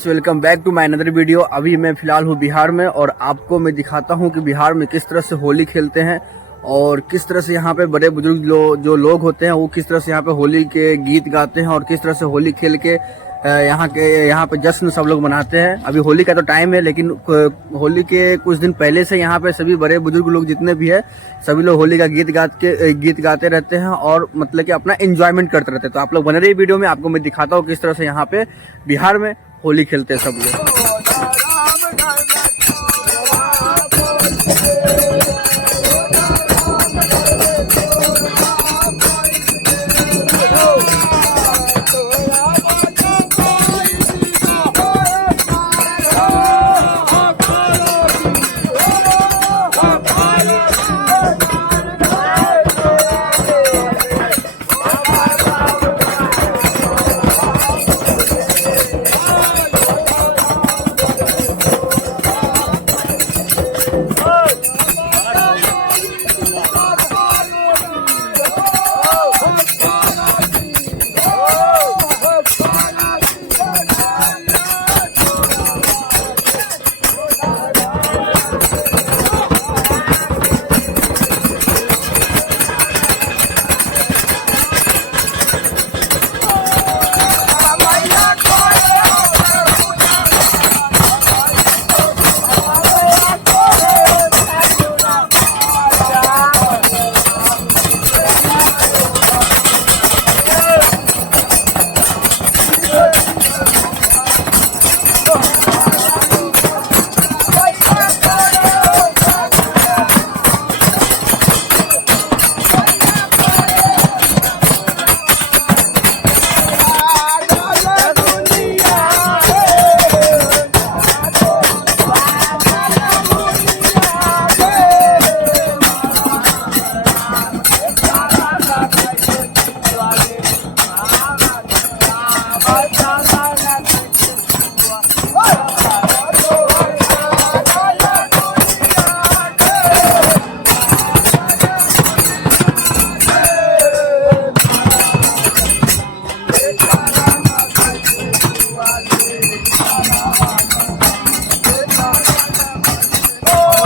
Guys, welcome back to my another video. अभी मैं फिलहाल हूँ बिहार में और आपको मैं दिखाता हूँ कि बिहार में किस तरह से होली खेलते हैं और किस तरह से यहाँ पे बड़े बुजुर्ग जो लोग होते हैं वो किस तरह से यहाँ पे होली के गीत गाते हैं और किस तरह से होली खेल के यहाँ पे जश्न सब लोग मनाते हैं। अभी होली का तो टाइम है, लेकिन होली के कुछ दिन पहले से यहाँ पे सभी बड़े बुजुर्ग लोग जितने भी है सभी लोग होली का गीत गाते रहते हैं और मतलब कि अपना एंजॉयमेंट करते रहते हैं। तो आप लोग बने रहिए वीडियो में, आपको मैं दिखाता हूँ किस तरह से यहाँ पे बिहार में होली खेलते हैं सब लोग।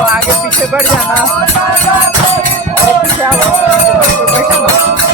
आगे पीछे बढ़ जाना और पीछे आओ, बैठो ना।